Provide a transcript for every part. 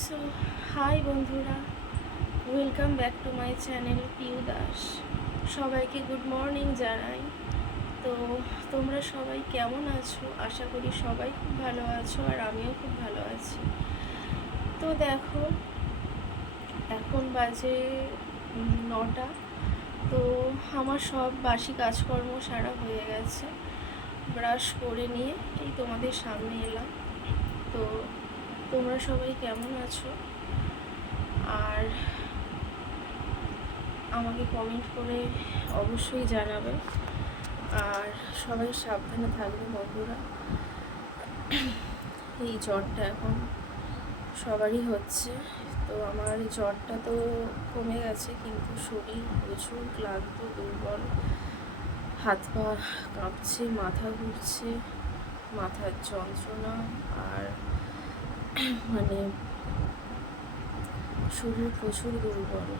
So hi বন্ধুরা, welcome back to my channel Piu Das. সবাইকে good morning জানাই। তো তোমরা সবাই কেমন আছো? আশা করি সবাই খুব ভালো আছো, আর আমিও খুব ভালো আছি। তো দেখো, এখন বাজে 9টা। তো আমার সব বাসি কাজকর্ম সারা হয়ে গেছে। ব্রাশ করে নিয়ে এই তোমাদের সামনে এলাম। তো তোমরা সবাই কেমন আছো? আর আমাকে কমেন্ট করে অবশ্যই জানাবে। আর সবাই সাবধানে থাকবে বন্ধুরা। এই জ্বরটা এখন সবারই হচ্ছে। তো আমার জ্বরটা তো কমে গেছে, কিন্তু শরীর প্রচুর ক্লান্ত, দুর্বল, হাত পা কাঁপছে, মাথা ঘুরছে, মাথার যন্ত্রণা, আর মানে শরীর প্রচুর দুর্বল,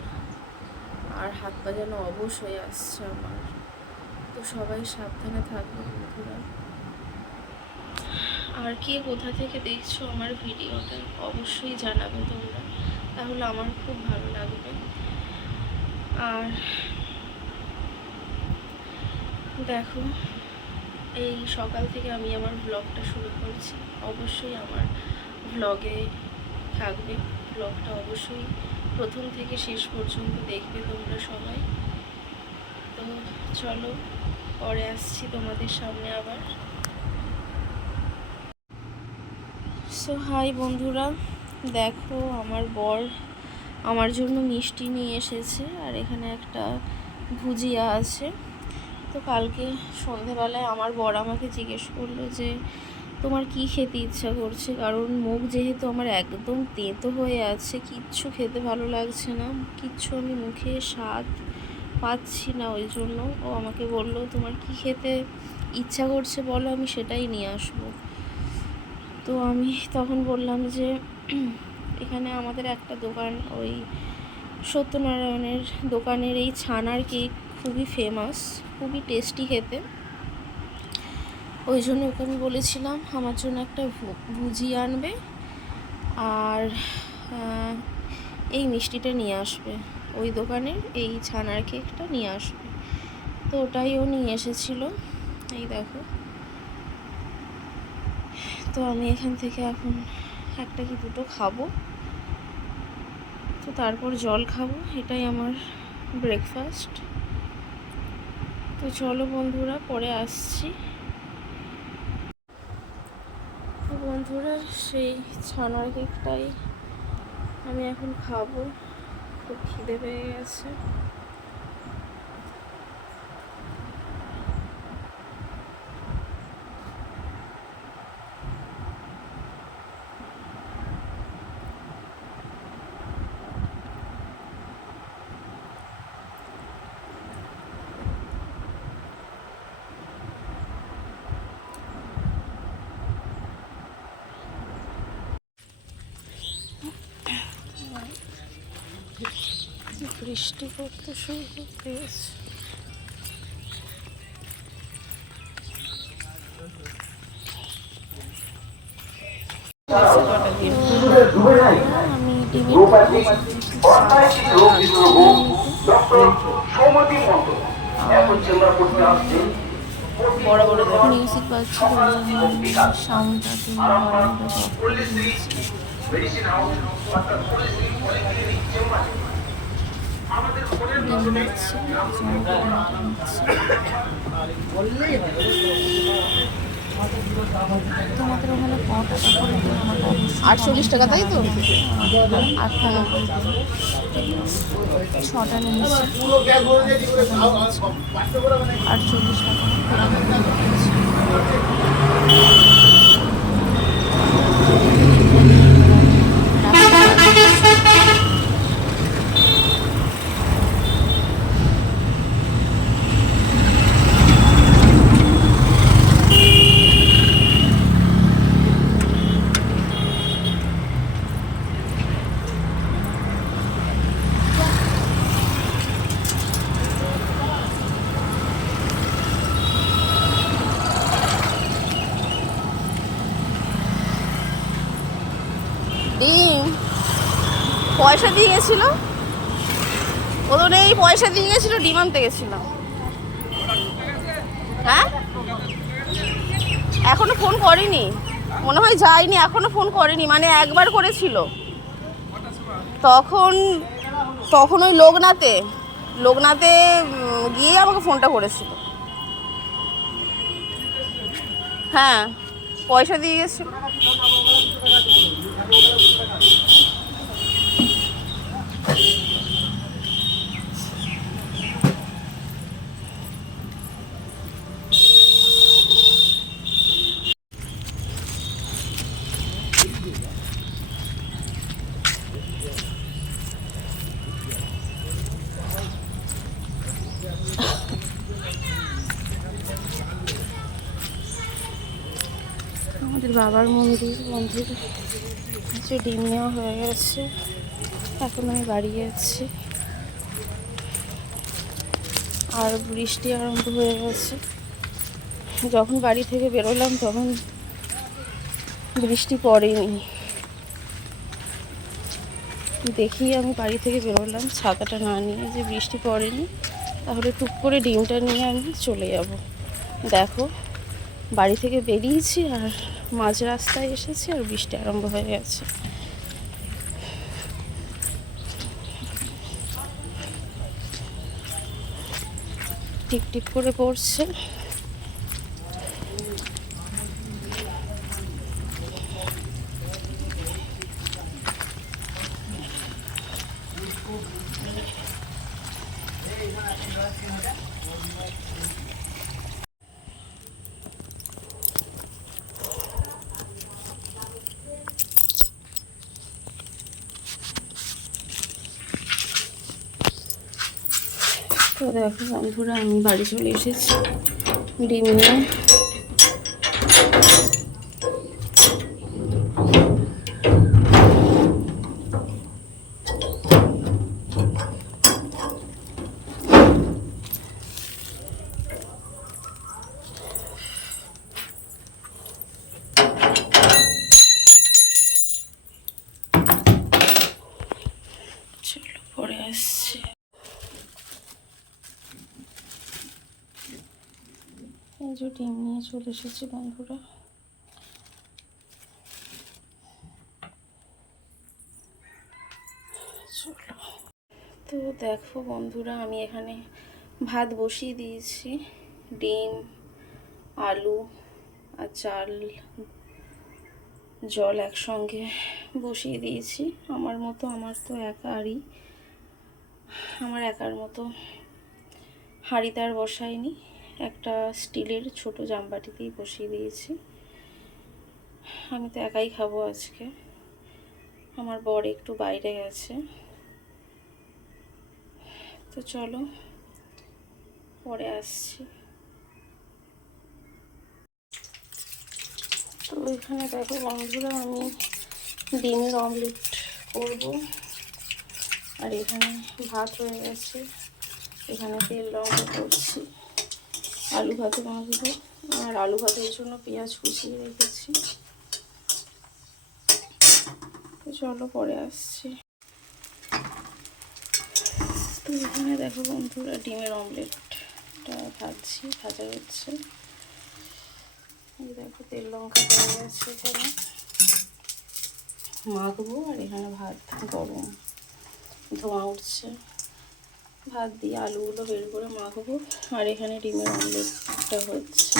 আর হাত পা যেন অবশ হয়ে আসছে আমার। তো সবাই সাবধানে থাকবে বন্ধুরা। আর কে কোথা থেকে দেখছো আমার ভিডিওটা অবশ্যই জানাবে তোমরা, তাহলে আমার খুব ভালো লাগবে। আর দেখো, এই সকাল থেকে আমি আমার ব্লগটা শুরু করছি। অবশ্যই আমার ব্লগে থাকবে, ব্লগটা অবশ্যই প্রথম থেকে শেষ পর্যন্ত দেখবে তোমরা সবাই। তো চলো, পরে আসছি তোমাদের সামনে আবার। সো হাই বন্ধুরা, দেখো আমার বর আমার জন্য মিষ্টি নিয়ে এসেছে, আর এখানে একটা ভুজিয়া আছে। তো কালকে সন্ধেবেলায় আমার বর আমাকে জিজ্ঞেস করলো যে তোমার কি খেতে ইচ্ছা করছে, কারণ মুখ যেহেতু আমার একদম তেঁতো হয়ে আছে, কিচ্ছু খেতে ভালো লাগছে না, কিচ্ছু আমি মুখে স্বাদ পাচ্ছি না। ওই জন্য ও আমাকে বলল তোমার কি খেতে ইচ্ছা করছে বলো, আমি সেটাই নিয়ে আসবো। তো আমি তখন বললাম যে এখানে আমাদের একটা দোকান, ওই সত্যনারায়ণের দোকানের এই ছানার কেক খুবই ফেমাস, খুবই টেস্টি খেতে। ওই জন্য ওকে আমি বলেছিলাম আমার জন্য একটা ভুজিয়া আনবে, আর এই মিষ্টিটা নিয়ে আসবে, ওই দোকানের এই ছানার কেকটা নিয়ে আসবে। তো ওটাই ও নিয়ে এসেছিলো, এই দেখো। তো আমি এখান থেকে এখন একটা কি দুটো খাবো, তো তারপর জল খাবো, এটাই আমার ব্রেকফাস্ট। তো চলো বন্ধুরা, পরে আসছি। তো বন্ধুরা, সেই ছানার কেকটাই আমি এখন খাবো, খুব খিদে পেয়ে গেছে। বৃষ্টি পড়তে শুরু করতে গেছে। আমি ডিমের বড় বড় মিউজিক বাজছিল, সাউন্ডটাকে ভলিউমটাকে অফ করে দিয়েছি। ডিম নিচ্ছে, তোমাদের ওখানে ক টাকা করে দিন আমাকে অবশ্যই 48 টাকা, তাই তো? 8 টাকা করে দিন। 6টা নিয়েছি, 48 টাকা। ডিম পয়সা দিয়ে গেছিলো, ও তো নেই, পয়সা দিয়ে গেছিলো, ডিম আনতে গেছিলাম। হ্যাঁ এখনো ফোন করেনি, মনে হয় যায়নি, এখনো ফোন করেনি, মানে একবার করেছিল তখন, ওই লোকনাথে গিয়ে আমাকে ফোনটা করেছিল। হ্যাঁ পয়সা দিয়ে গেছিল। আমাদের বাবার মন্দির হচ্ছে, ডিম নেওয়া হয়ে গেছে, এখন আমি বাড়ি যাচ্ছি। আর বৃষ্টি আরম্ভ হয়ে গেছে, যখন বাড়ি থেকে বেরোলাম তখন বৃষ্টি পড়েনি, দেখি আমি বাড়ি থেকে বেরোলাম ছাতাটা না নিয়ে, যে বৃষ্টি পড়েনি, তাহলে টুক করে ডিমটা নিয়ে আমি চলে যাব। দেখো বাড়ি থেকে বেরিয়েছি আর মাঝ রাস্তায় এসেছি আর বৃষ্টি আরম্ভ হয়ে গেছে। টিপ টিপ করে পড়ছে। তো দেখো বন্ধুরা, আমি বাড়ি চলে এসেছি ডিম নিয়ে। চলো পরে আসছি। এই যে ডিম নিয়ে চলে এসেছি বন্ধুরা। চলো, তো দেখো বন্ধুরা, আমি এখানে ভাত বসিয়ে দিয়েছি, ডিম, আলু আর চাল, জল একসঙ্গে বসিয়ে দিয়েছি। আমার তো আমার একার মতো হাঁড়িতে আর বসাইনি, একটা স্টিলের ছোট জামবাটিতেই বসিয়ে দিয়েছি। আমি তো একাই খাবো আজকে, আমার বর একটু বাইরে গেছে। তো চলো পরে আসছি। তো এখানে দেখো বন্ধুরা, আমি ডিমের অমলেট করব, আর এখানে ভাত হয়ে গেছে, এখানে তেল লঙ্কা করছি, আলু ভাতে মাখবো, আর আলু ভাতের জন্য পেঁয়াজ কুচিয়ে রেখেছি। তো চলো পরে আসছি। তো এখানে দেখো বন্ধুরা, ডিমের অমলেটটা ভাজা হচ্ছে। দেখো তেল লঙ্কা হয়ে গেছে, এখানে মাখবো, আর এখানে ভাত গরম, ধোঁয়া উঠছে, ভাত দিয়ে আলুগুলো বের করে মাখবো, আর এখানে ডিমের অমলেটটা হচ্ছে।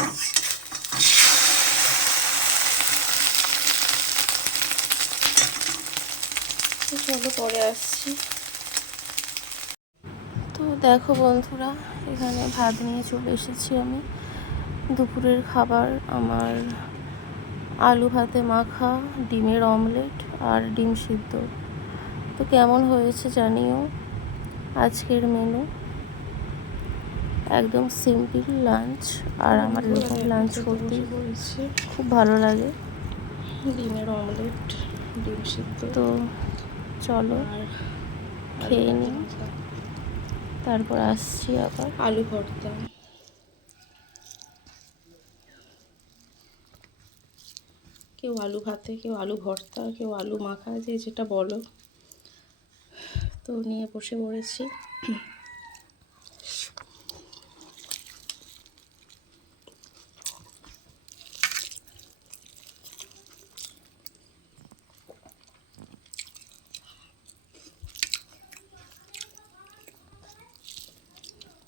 তো চলো পরে আসছি। তো দেখো বন্ধুরা, এখানে ভাত নিয়ে চলে এসেছি আমি। দুপুরের খাবার আমার আলু ভাতে মাখা, ডিমের অমলেট আর ডিম সিদ্ধ। তো কেমন হয়েছে জানিও আজকের মেনু, একদম সিম্পল লাঞ্চ, আর আমার এরকম লাঞ্চ করতে খুব ভালো লাগে। ডিমের অমলেট, ডিম সিদ্ধ, তো চলো খেয়ে নিই, তারপর আসছি আবার। আলু ভর্তা, কেউ আলু ভাতে, কেউ আলু ভর্তা, কেউ আলু মাখা, যে যেটা বলো। তো নিয়ে বসে পড়েছি।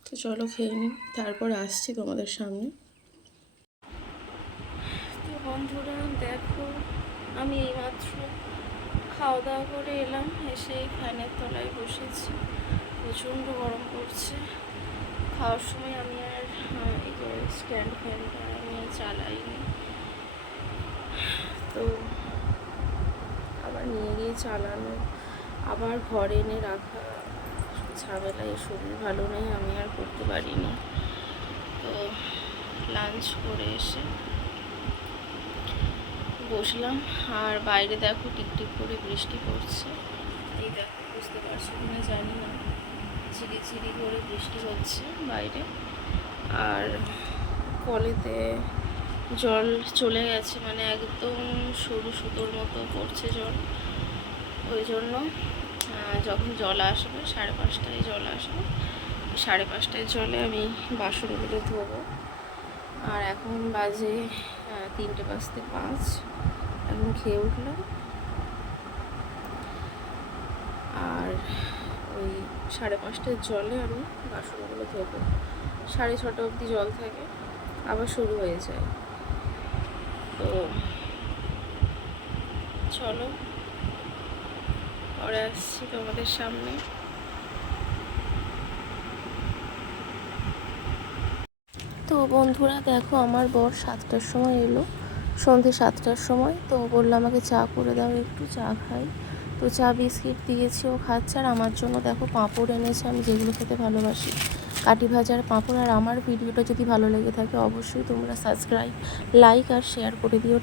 তো চলো খেয়ে নিই, তারপর আসছি তোমাদের সামনে। তো বন্ধুরা দেখো, আমি এইমাত্র খাওয়া দাওয়া করে এলাম, এসে ফ্যানের তলায় বসেছি। প্রচণ্ড গরম পড়ছে। খাওয়ার সময় আমি আর এই যে স্ট্যান্ড ফ্যানটা আমি আর চালাইনি, তো আবার নিয়ে গিয়ে চালানো, আবার ঘরে এনে রাখা ঝামেলায়, শরীর ভালো নেই, আমি আর করতে পারিনি। তো লাঞ্চ করে এসে বসলাম, আর বাইরে দেখো টিপটিপ করে বৃষ্টি পড়ছে। এই দেখো, বুঝতে পারছো কিনা জানি না, ঝিরিঝিরি করে বৃষ্টি হচ্ছে বাইরে। আর কলেতে জল চলে গেছে, মানে একদম সরু সুতোর মতো পড়ছে জল। ওই জন্য যখন জল আসবে 5:30টায় জল আসবে, 5:30টায় জলে আমি বাসনগুলো ধোবো। আর এখন বাজে 3:05, এখন খেয়ে উঠলাম। আর ওই 5:30টার জলে আমি বাসনগুলো ধোবো। 6:30 অবধি জল থাকে, আবার শুরু হয়ে যায়। তো চলো পরে আসছি তোমাদের সামনে। তো বন্ধুরা দেখো, আমার বর 7টার সময় এলো, সন্ধে 7টার সময়। তো বললো আমাকে চা করে দাও, একটু চা খাই। তো চা বিস্কিট দিয়েছি, ও খাচ্ছে। আর আমার জন্য দেখো পাঁপড় এনেছে, আমি যেগুলো খেতে ভালোবাসি, কাঠি ভাজার পাঁপড়। আর আমার ভিডিওটা যদি ভালো লেগে থাকে অবশ্যই তোমরা সাবস্ক্রাইব, লাইক আর শেয়ার করে দিও।